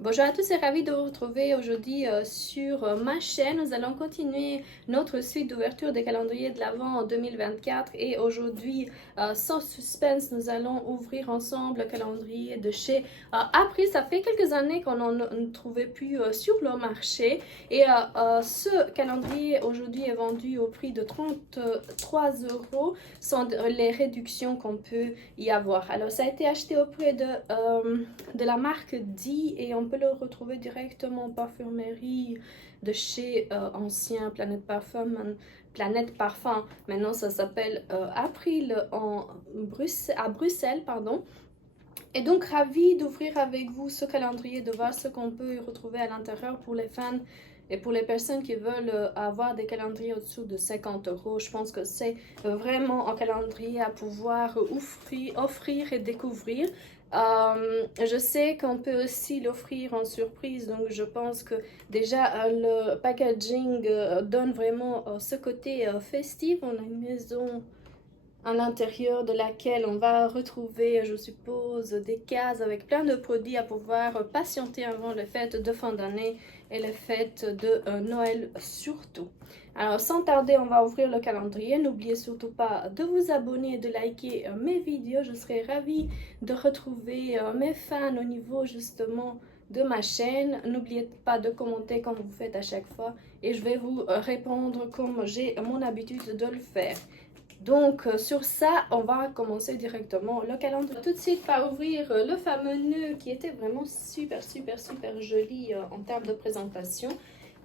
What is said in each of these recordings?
Bonjour à tous et ravi de vous retrouver aujourd'hui sur ma chaîne. Nous allons continuer notre suite d'ouverture des calendriers de l'Avent en 2024 et aujourd'hui, sans suspense, nous allons ouvrir ensemble le calendrier de chez April. Ça fait quelques années qu'on n'en trouvait plus sur le marché et ce calendrier aujourd'hui est vendu au prix de 33 euros sans les réductions qu'on peut y avoir. Alors ça a été acheté auprès de la marque D et on peut le retrouver directement en parfumerie de chez Ancien Planète Parfum. Maintenant ça s'appelle April à Bruxelles, pardon. Et donc ravie d'ouvrir avec vous ce calendrier, de voir ce qu'on peut y retrouver à l'intérieur pour les fans et pour les personnes qui veulent avoir des calendriers au-dessous de 50 euros. Je pense que c'est vraiment un calendrier à pouvoir offrir et découvrir. Je sais qu'on peut aussi l'offrir en surprise, donc je pense que déjà le packaging donne vraiment ce côté festif. On a une maison à l'intérieur de laquelle on va retrouver, je suppose, des cases avec plein de produits à pouvoir patienter avant les fêtes de fin d'année et les fêtes de Noël surtout. Alors sans tarder, on va ouvrir le calendrier. N'oubliez surtout pas de vous abonner et de liker mes vidéos. Je serai ravie de retrouver mes fans au niveau justement de ma chaîne. N'oubliez pas de commenter comme vous faites à chaque fois et je vais vous répondre comme j'ai mon habitude de le faire. Donc sur ça, on va commencer directement le calendrier. Tout de suite par ouvrir le fameux nœud qui était vraiment super joli en termes de présentation.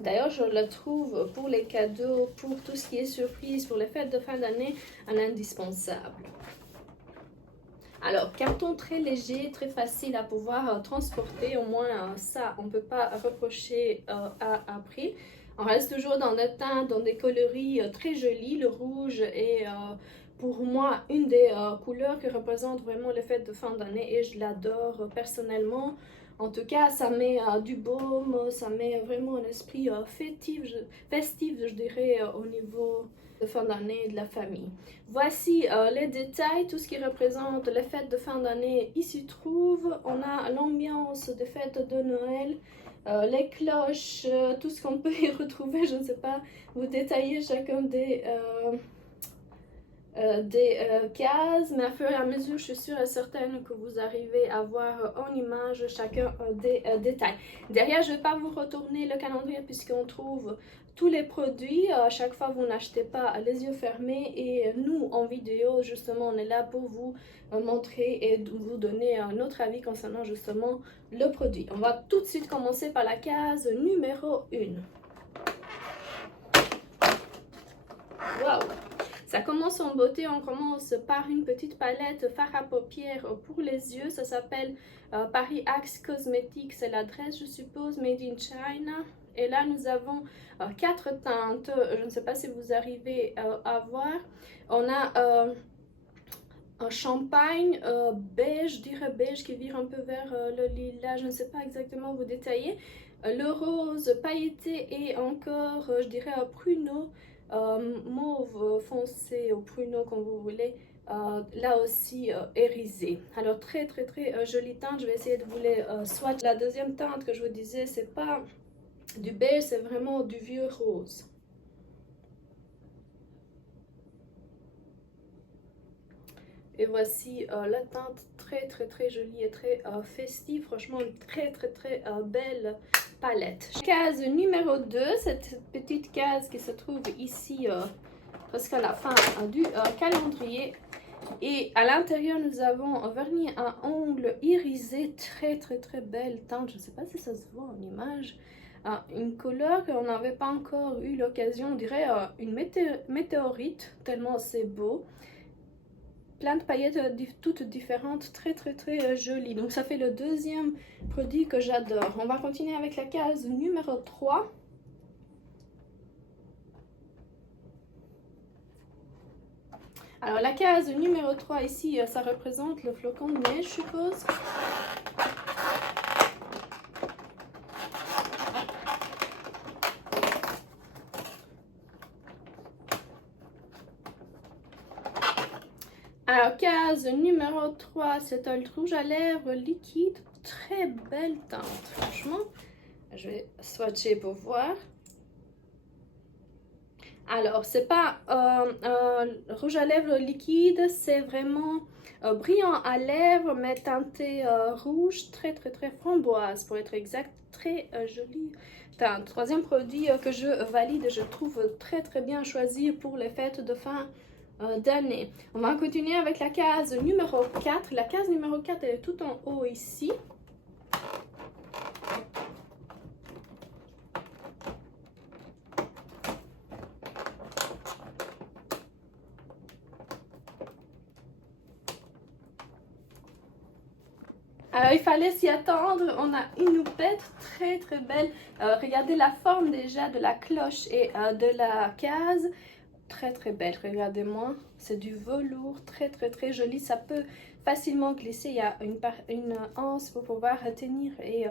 D'ailleurs, je le trouve pour les cadeaux, pour tout ce qui est surprise, pour les fêtes de fin d'année, un indispensable. Alors, carton très léger, très facile à pouvoir transporter, au moins ça, on ne peut pas reprocher à April. On reste toujours dans le teint, dans des coloris très jolis. Le rouge est pour moi une des couleurs qui représente vraiment les fêtes de fin d'année et je l'adore personnellement. En tout cas, ça met du baume, ça met vraiment un esprit festif, je dirais, au niveau de fin d'année de la famille. Voici les détails, tout ce qui représente les fêtes de fin d'année y se trouve. On a l'ambiance des fêtes de Noël, les cloches, tout ce qu'on peut y retrouver. Je ne sais pas vous détailler chacun des cases, mais à fur et à mesure, je suis sûre et certaine que vous arrivez à voir en image chacun des détails. Derrière, je ne vais pas vous retourner le calendrier puisqu'on trouve tous les produits. À chaque fois, vous n'achetez pas les yeux fermés et nous, en vidéo, justement, on est là pour vous montrer et vous donner notre avis concernant justement le produit. On va tout de suite commencer par la case numéro 1. Waouh! Ça commence en beauté, on commence par une petite palette fard à paupières pour les yeux. Ça s'appelle Paris Axe Cosmetics, c'est l'adresse je suppose, Made in China. Et là nous avons 4 teintes, je ne sais pas si vous arrivez à voir. On a un champagne beige, je dirais beige qui vire un peu vers le lilas, je ne sais pas exactement vous détailler. Le rose pailleté et encore je dirais pruneau. Mauve foncé au pruneau comme vous voulez, là aussi irisé. Alors très jolie teinte, je vais essayer de vous les swatch. La deuxième teinte que je vous disais, c'est pas du beige, c'est vraiment du vieux rose. Et voici la teinte très jolie et très festive, franchement une très belle palette. Case numéro 2, cette petite case qui se trouve ici presque à la fin du calendrier. Et à l'intérieur nous avons un vernis à ongles irisé, très belle teinte, je ne sais pas si ça se voit en image. Une couleur qu'on n'avait pas encore eu l'occasion, on dirait une météorite, tellement c'est beau. Plein de paillettes toutes différentes, très jolies. Donc ça fait le deuxième produit que j'adore. On va continuer avec la case numéro 3. Alors la case numéro 3 ici, ça représente le flocon de neige, je suppose. Alors, case numéro 3, c'est un rouge à lèvres liquide, très belle teinte, franchement. Je vais swatcher pour voir. Alors, c'est pas un rouge à lèvres liquide, c'est vraiment brillant à lèvres, mais teinté rouge, très framboise pour être exact, très joli teinte. Troisième produit que je valide, je trouve très bien choisi pour les fêtes de fin d'année. On va continuer avec la case numéro 4. La case numéro 4 elle est tout en haut ici. Alors, il fallait s'y attendre. On a une houppette très belle. Regardez la forme déjà de la cloche et de la case. Très belle, regardez-moi. C'est du velours, très joli. Ça peut facilement glisser. Il y a une anse pour pouvoir tenir et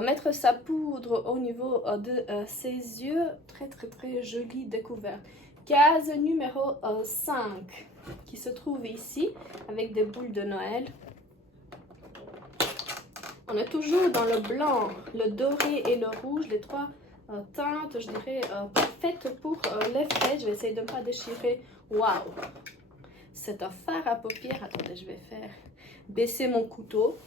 mettre sa poudre au niveau de ses yeux. Très jolie découverte. Case numéro 5 qui se trouve ici avec des boules de Noël. On est toujours dans le blanc, le doré et le rouge, les trois teintes, je dirais, parfaites pour les fêtes. Je vais essayer de ne pas déchirer. Waouh! C'est un fard à paupières. Attendez, je vais faire baisser mon couteau.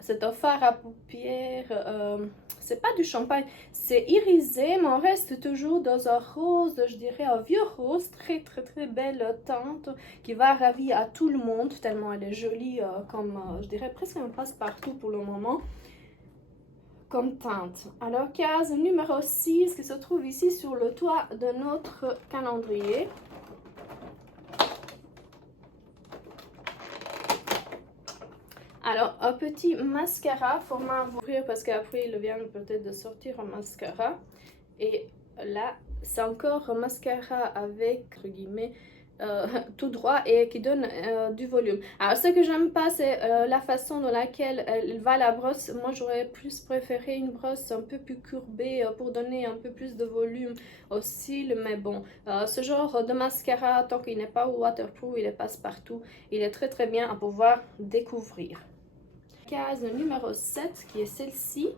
C'est un fard à paupières, c'est pas du champagne, c'est irisé, mais on reste toujours dans un rose, je dirais un vieux rose, très belle teinte qui va ravir à tout le monde, tellement elle est jolie, comme je dirais presque un passe-partout pour le moment, comme teinte. Alors, case numéro 6 qui se trouve ici sur le toit de notre calendrier. Alors, un petit mascara, format ouvrir parce qu'après il vient peut-être de sortir un mascara. Et là, c'est encore un mascara avec, entre guillemets, tout droit et qui donne du volume. Alors, ce que j'aime pas, c'est la façon dans laquelle elle va la brosse. Moi, j'aurais plus préféré une brosse un peu plus courbée pour donner un peu plus de volume au cils. Mais bon, ce genre de mascara, tant qu'il n'est pas waterproof, il passe partout. Il est très bien à pouvoir découvrir. Case numéro 7 qui est celle-ci.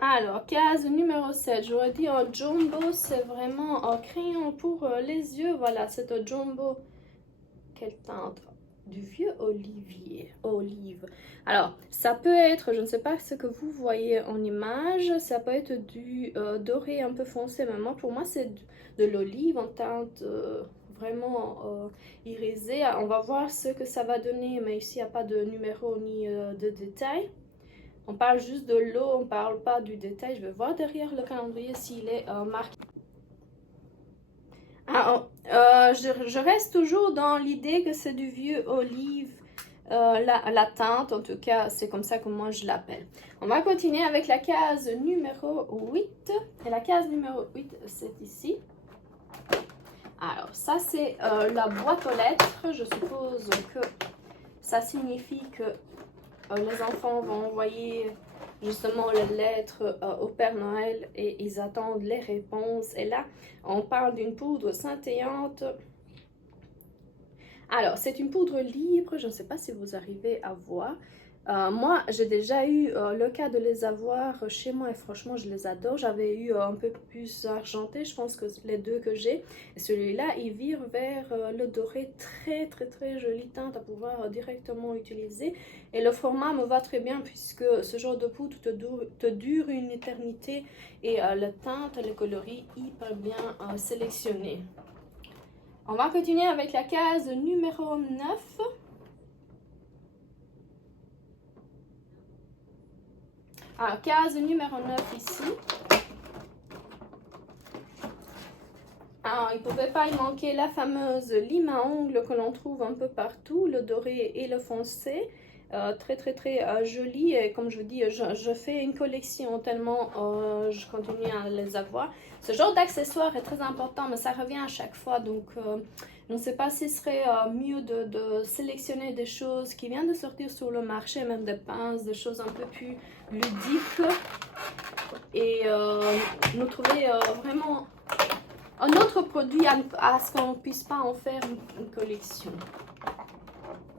Alors, case numéro 7, j'aurais dit un jumbo, c'est vraiment un crayon pour les yeux. Voilà, c'est un jumbo. Quelle teinte? Du vieux olive. Alors, ça peut être, je ne sais pas ce que vous voyez en image, ça peut être du doré un peu foncé, mais pour moi c'est de l'olive en teinte vraiment irisée. On va voir ce que ça va donner, mais ici il n'y a pas de numéro ni de détail. On parle juste de l'eau, on ne parle pas du détail. Je vais voir derrière le calendrier s'il est marqué. Je reste toujours dans l'idée que c'est du vieux olive, la teinte, en tout cas, c'est comme ça que moi je l'appelle. On va continuer avec la case numéro 8. Et la case numéro 8, c'est ici. Alors, ça, c'est la boîte aux lettres. Je suppose que ça signifie que les enfants vont envoyer justement les lettres au Père Noël et ils attendent les réponses. Et là, on parle d'une poudre scintillante. Alors, c'est une poudre libre, je ne sais pas si vous arrivez à voir. Moi, j'ai déjà eu le cas de les avoir chez moi et franchement, je les adore. J'avais eu un peu plus argenté, je pense que les deux que j'ai. Et celui-là, il vire vers le doré, très jolie teinte à pouvoir directement utiliser. Et le format me va très bien puisque ce genre de poudre te dure une éternité et la teinte, les coloris hyper bien sélectionnés. On va continuer avec la case numéro 9. Alors, case numéro 9 ici. Alors, il ne pouvait pas y manquer la fameuse lime à ongles que l'on trouve un peu partout, le doré et le foncé. très très très joli. Et comme je vous dis, je fais une collection tellement je continue à les avoir. Ce genre d'accessoire est très important, mais ça revient à chaque fois. Donc, je ne sais pas si ce serait mieux de sélectionner des choses qui viennent de sortir sur le marché, même des pinces, des choses un peu plus ludiques. Et nous trouver vraiment un autre produit à ce qu'on ne puisse pas en faire une collection.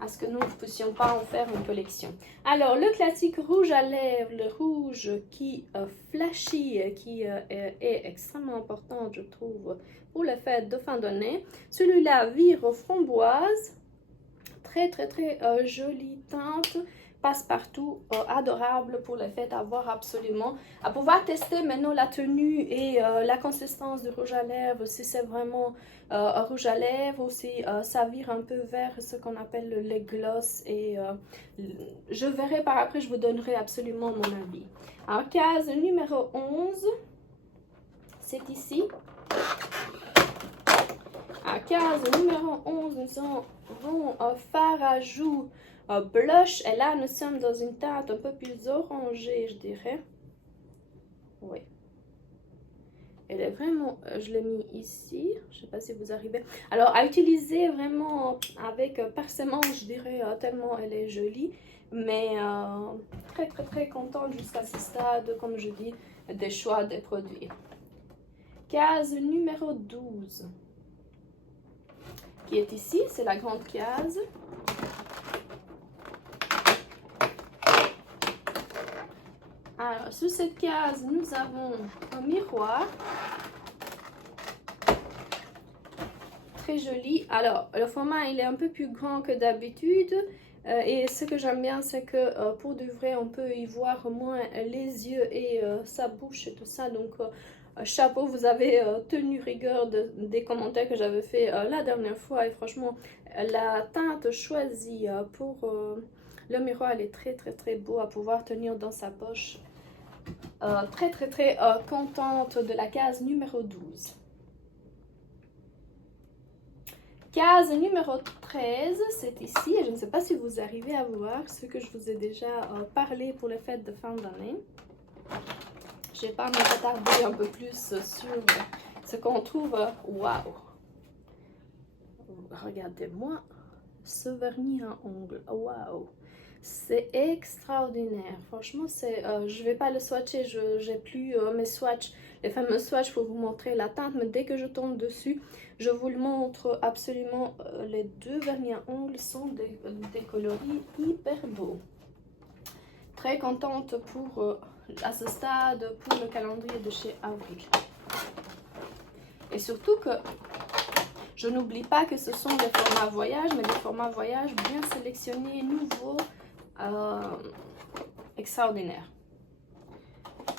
À ce que nous ne puissions pas en faire une collection. Alors, le classique rouge à lèvres, le rouge qui flashy, qui est extrêmement important, je trouve, pour les fêtes de fin d'année. Celui-là vire aux framboises. Très, très, très jolie teinte. Passe-partout, adorable pour les fêtes à voir absolument. À pouvoir tester maintenant la tenue et la consistance du rouge à lèvres, si c'est vraiment un rouge à lèvres ou si ça vire un peu vers ce qu'on appelle les gloss. Et je verrai par après, je vous donnerai absolument mon avis. Alors, case numéro 11, c'est ici. À case numéro 11, nous avons un fard à joues blush. Et là, nous sommes dans une teinte un peu plus orangée, je dirais. Oui. Elle est vraiment... je l'ai mis ici. Je ne sais pas si vous arrivez. Alors, à utiliser vraiment avec parcimonie, je dirais, tellement elle est jolie. Mais très, très, très contente jusqu'à ce stade, comme je dis, des choix des produits. Case numéro 12. Qui est ici, c'est la grande case. Alors, sur cette case, nous avons un miroir. Très joli. Alors, le format, il est un peu plus grand que d'habitude. Et ce que j'aime bien, c'est que pour de vrai, on peut y voir moins les yeux et sa bouche et tout ça. Donc, chapeau, vous avez tenu rigueur des commentaires que j'avais fait la dernière fois. Et franchement, la teinte choisie pour le miroir, elle est très très très beau à pouvoir tenir dans sa poche. Très très très contente de la case numéro 12. Case numéro 13, c'est ici. Et je ne sais pas si vous arrivez à voir ce que je vous ai déjà parlé pour les fêtes de fin d'année. Je vais pas m'attarder un peu plus sur ce qu'on trouve. Waouh! Regardez-moi ce vernis à ongles. Waouh! C'est extraordinaire. Franchement, je vais pas le swatcher. J'ai plus mes swatchs, les fameux swatchs pour vous montrer la teinte. Mais dès que je tombe dessus, je vous le montre absolument. Les deux vernis à ongles sont des coloris hyper beaux. Très contente pour, à ce stade, pour le calendrier de chez Avril. Et surtout que je n'oublie pas que ce sont des formats voyage, mais des formats voyage bien sélectionnés, nouveaux, extraordinaires.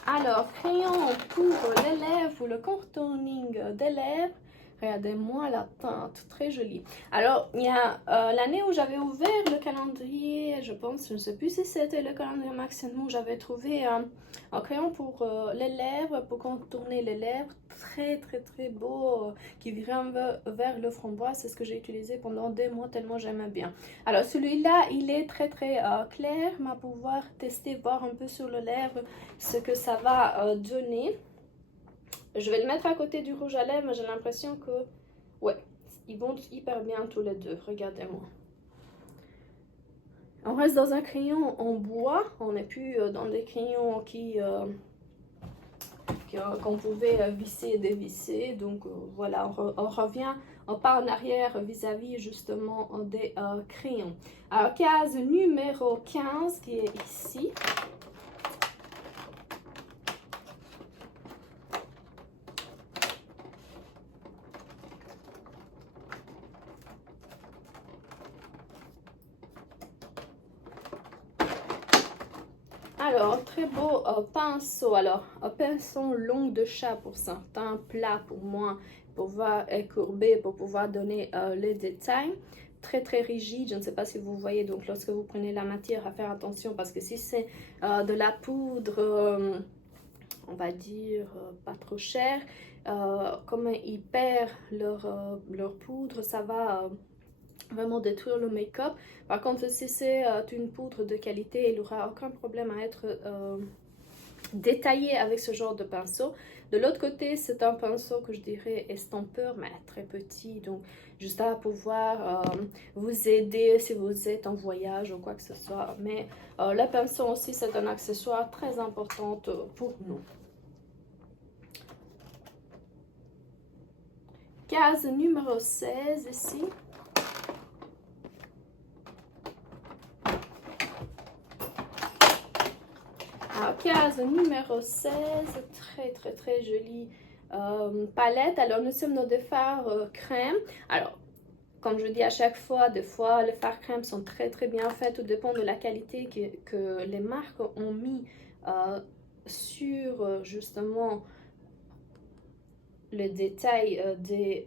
Alors, crayon pour les lèvres, pour le contouring des lèvres. Regardez-moi la teinte, très jolie. Alors, il y a l'année où j'avais ouvert le calendrier, je pense, je ne sais plus si c'était le calendrier Maximum, j'avais trouvé un crayon pour les lèvres, pour contourner les lèvres, très très très beau, qui virait vers le framboise. C'est ce que j'ai utilisé pendant des mois, tellement j'aimais bien. Alors, celui-là, il est très très clair, mais à pouvoir tester, voir un peu sur les lèvres ce que ça va donner. Je vais le mettre à côté du rouge à lèvres, mais j'ai l'impression que, ouais, ils vont hyper bien tous les deux. Regardez-moi. On reste dans un crayon en bois. On n'est plus dans des crayons qu'on pouvait visser et dévisser. Donc voilà, on revient, on part en arrière vis-à-vis justement des crayons. Alors, case numéro 15 qui est ici. Alors, très beau pinceau. Alors, un pinceau long de chat pour certains, plat pour moi, pour pouvoir courber, pour pouvoir donner les détails. Très très rigide, je ne sais pas si vous voyez, donc lorsque vous prenez la matière, à faire attention parce que si c'est de la poudre, on va dire pas trop cher, comme ils perdent leur poudre, ça va vraiment détruire le make-up. Par contre, si c'est une poudre de qualité, il n'aura aucun problème à être détaillé avec ce genre de pinceau. De l'autre côté, c'est un pinceau que je dirais estompeur, mais très petit, donc juste à pouvoir vous aider si vous êtes en voyage ou quoi que ce soit. Mais le pinceau aussi, c'est un accessoire très important pour nous. Case numéro 16 ici. Alors, case numéro 16, très jolie palette. Alors, nous sommes dans des fards crème. Alors, comme je dis à chaque fois, des fois les fards crème sont très bien faits. Tout dépend de la qualité que les marques ont mis sur justement le détail des...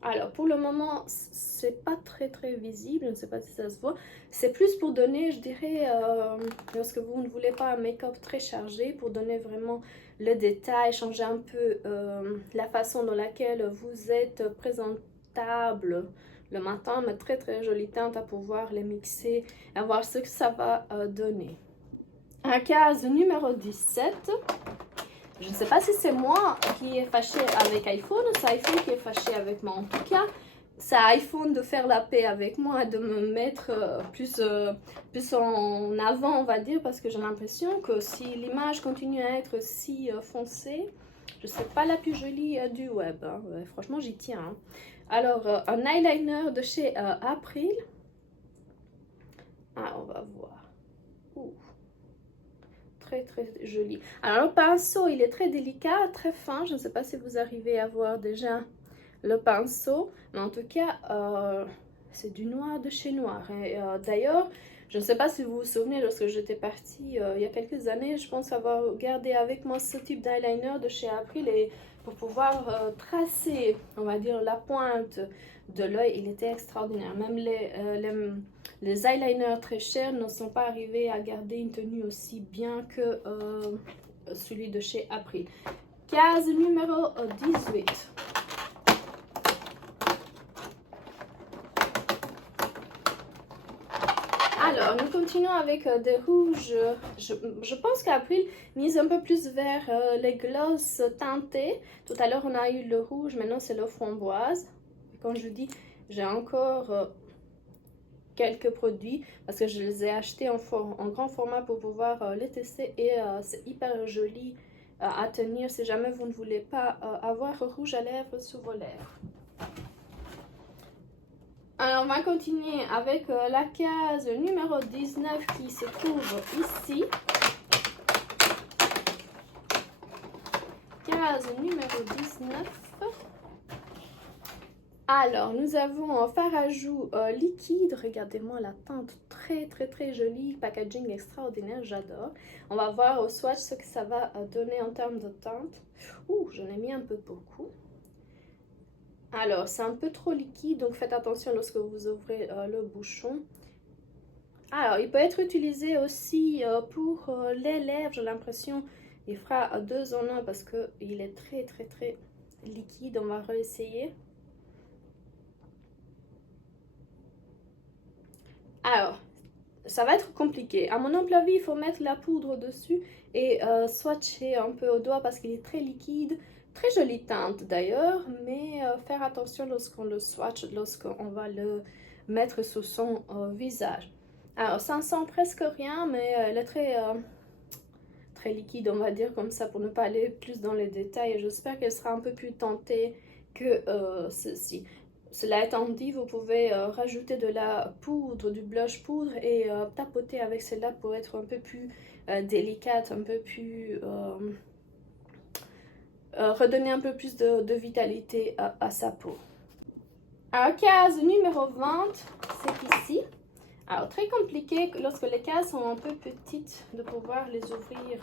Alors, pour le moment, c'est pas très visible, je ne sais pas si ça se voit. C'est plus pour donner, je dirais, lorsque vous ne voulez pas un make-up très chargé, pour donner vraiment le détail, changer un peu la façon dans laquelle vous êtes présentable le matin, mais très jolie teinte à pouvoir les mixer et voir ce que ça va donner. Un case numéro 17. Je ne sais pas si c'est moi qui est fâché avec iPhone ou c'est iPhone qui est fâché avec moi. En tout cas, c'est iPhone de faire la paix avec moi, de me mettre plus en avant, on va dire, parce que j'ai l'impression que si l'image continue à être si foncée, je ne sais pas la plus jolie du web. Hein. Ouais, franchement, j'y tiens. Hein. Alors, un eyeliner de chez April. Ah, on va voir. Ouh. Très joli. Alors le pinceau, il est très délicat, très fin. Je ne sais pas si vous arrivez à voir déjà le pinceau, mais en tout cas c'est du noir de chez Noir. Et d'ailleurs, je ne sais pas si vous vous souvenez, lorsque j'étais partie il y a quelques années, je pense avoir gardé avec moi ce type d'eyeliner de chez April, et pour pouvoir tracer, on va dire, la pointe de l'œil, il était extraordinaire. Même les eyeliners très chers ne sont pas arrivés à garder une tenue aussi bien que celui de chez April. Case numéro 18. Alors, nous continuons avec des rouges. Je pense qu'April mise un peu plus vers les glosses teintés. Tout à l'heure, on a eu le rouge, maintenant c'est le framboise. Comme je dis, j'ai encore quelques produits parce que je les ai achetés en grand format pour pouvoir les tester, et c'est hyper joli à tenir si jamais vous ne voulez pas avoir rouge à lèvres sur vos lèvres. Alors, on va continuer avec la case numéro 19 qui se trouve ici. Case numéro 19. Alors, nous avons un fard à joues liquide. Regardez-moi la teinte, très jolie. Packaging extraordinaire, j'adore. On va voir au swatch ce que ça va donner en termes de teinte. Ouh, j'en ai mis un peu beaucoup. Alors, c'est un peu trop liquide, donc faites attention lorsque vous ouvrez le bouchon. Alors, il peut être utilisé aussi pour les lèvres. J'ai l'impression qu'il fera 2 en 1 parce qu'il est très liquide. On va réessayer. Alors, ça va être compliqué. À mon humble avis, il faut mettre la poudre dessus et swatcher un peu au doigt parce qu'il est très liquide. Très jolie teinte d'ailleurs, mais faire attention lorsqu'on le swatch, lorsqu'on va le mettre sur son visage. Alors, ça ne sent presque rien, mais elle est très liquide, on va dire, comme ça, pour ne pas aller plus dans les détails. J'espère qu'elle sera un peu plus teintée que ceci. Cela étant dit, vous pouvez rajouter de la poudre, du blush poudre, et tapoter avec celle-là pour être un peu plus délicate, un peu plus... redonner un peu plus de vitalité à sa peau. Alors, case numéro 20, c'est ici. Alors, très compliqué lorsque les cases sont un peu petites de pouvoir les ouvrir.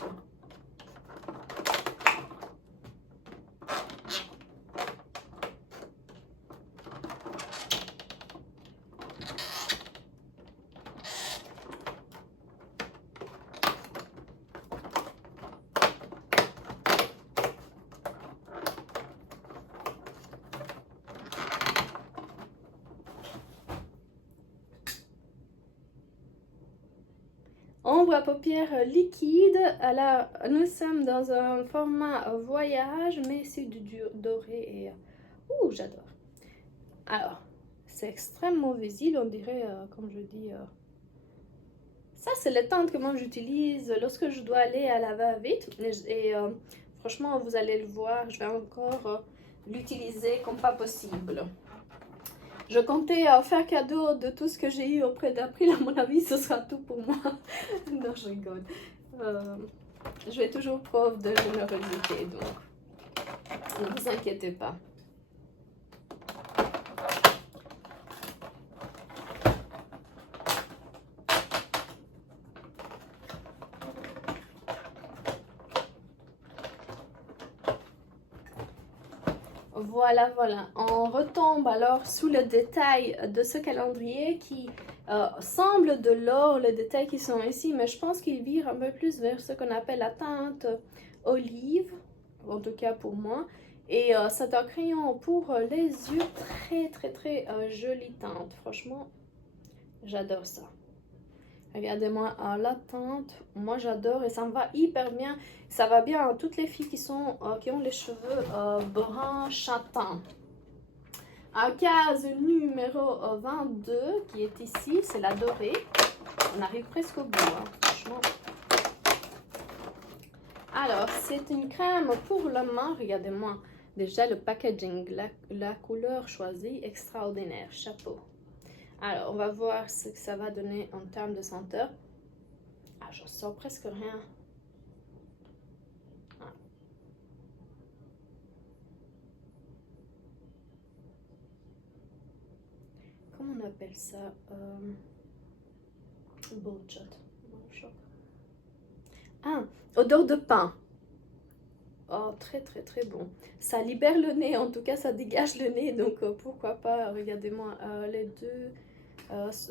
Ombre à paupières liquide. Alors, nous sommes dans un format voyage, mais c'est du doré et... ouh, j'adore. Alors, c'est extrêmement visible, on dirait, comme je dis... ça, c'est les teintes que moi j'utilise lorsque je dois aller à la va-vite. Et franchement, vous allez le voir, je vais encore l'utiliser comme pas possible. Je comptais faire cadeau de tout ce que j'ai eu auprès d'April. À mon avis, ce sera tout pour moi. Non, je rigole. Je vais toujours preuve de générosité, donc ne vous inquiétez pas. Voilà, voilà. On retombe alors sous le détail de ce calendrier qui semble de l'or, les détails qui sont ici, mais je pense qu'il vire un peu plus vers ce qu'on appelle la teinte olive, en tout cas pour moi. Et c'est un crayon pour les yeux, très jolie teinte. Franchement, j'adore ça. Regardez-moi la teinte, moi j'adore et ça me va hyper bien. Ça va bien à toutes les filles qui ont les cheveux bruns châtains. À case numéro 22 qui est ici, c'est la dorée. On arrive presque au bout, hein, franchement. Alors, c'est une crème pour la main. Regardez-moi, déjà le packaging, la couleur choisie, extraordinaire, chapeau. Alors, on va voir ce que ça va donner en termes de senteur. Ah, je sens presque rien. Ah. Comment on appelle ça? Bullshot. Ah, odeur de pain. Oh, très bon. Ça libère le nez, en tout cas, ça dégage le nez. Donc, pourquoi pas, regardez-moi, les deux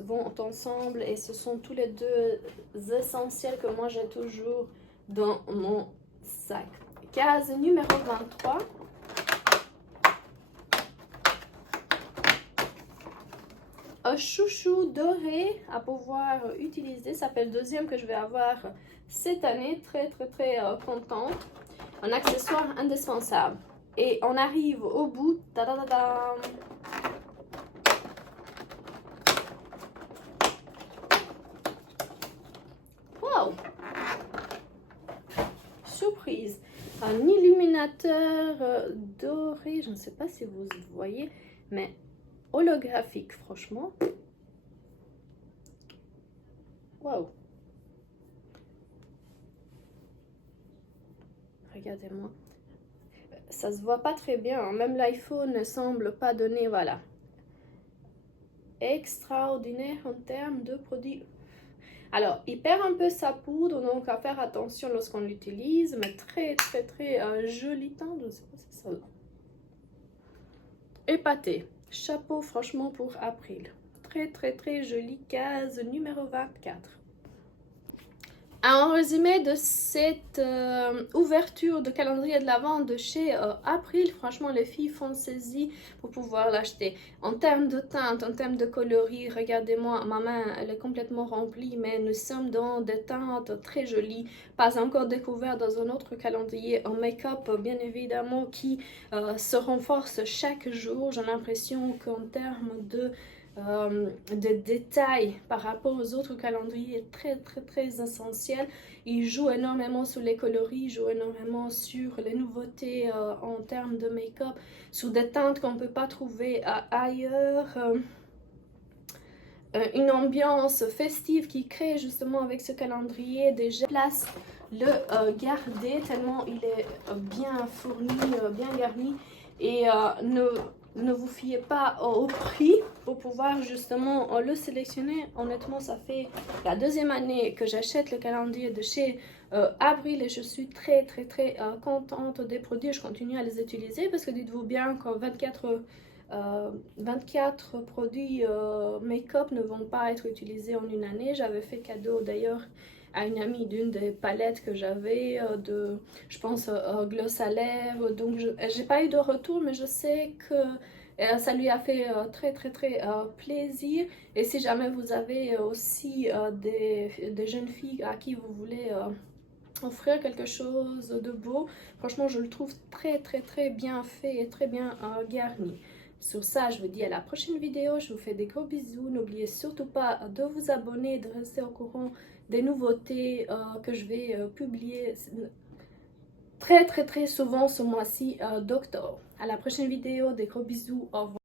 vont ensemble et ce sont tous les deux essentiels que moi j'ai toujours dans mon sac. Case numéro 23. Un chouchou doré à pouvoir utiliser. Ça fait le deuxième que je vais avoir cette année. Très contente. Un accessoire indispensable. Et on arrive au bout. Ta-da-da-da. Wow! Surprise! Un illuminateur doré. Je ne sais pas si vous voyez, mais holographique, franchement. Wow! Regardez-moi. Ça se voit pas très bien, hein. Même l'iPhone ne semble pas donner, voilà. Extraordinaire en termes de produits. Alors, il perd un peu sa poudre, donc à faire attention lorsqu'on l'utilise, mais très joli teint, je ne sais pas si ça va. Épaté. Chapeau, franchement, pour April. Très jolie case numéro 24. En résumé de cette ouverture de calendrier de l'Avent de chez April, franchement les filles foncez-y pour pouvoir l'acheter. En termes de teinte, en termes de coloris, regardez-moi, ma main elle est complètement remplie, mais nous sommes dans des teintes très jolies, pas encore découvertes dans un autre calendrier en make-up bien évidemment qui se renforce chaque jour. J'ai l'impression qu'en termes de détails par rapport aux autres calendriers très essentiels. Il joue énormément sur les coloris, il joue énormément sur les nouveautés en termes de make-up, sur des teintes qu'on ne peut pas trouver ailleurs. Une ambiance festive qui crée justement avec ce calendrier. Déjà, place le garder tellement il est bien fourni, bien garni. Et ne vous fiez pas au prix pour pouvoir justement le sélectionner. Honnêtement, ça fait la deuxième année que j'achète le calendrier de chez Avril et je suis très contente des produits. Je continue à les utiliser parce que dites-vous bien qu'en 24 produits make-up ne vont pas être utilisés en une année. J'avais fait cadeau d'ailleurs à une amie d'une des palettes que j'avais je pense gloss à lèvres, donc j'ai pas eu de retour, mais je sais que Ça lui a fait très plaisir. Et si jamais vous avez aussi des jeunes filles à qui vous voulez offrir quelque chose de beau, franchement je le trouve très bien fait et très bien garni. Sur ça, je vous dis à la prochaine vidéo, je vous fais des gros bisous, n'oubliez surtout pas de vous abonner, de rester au courant des nouveautés que je vais publier très souvent ce mois-ci d'octobre. À la prochaine vidéo, des gros bisous, au revoir.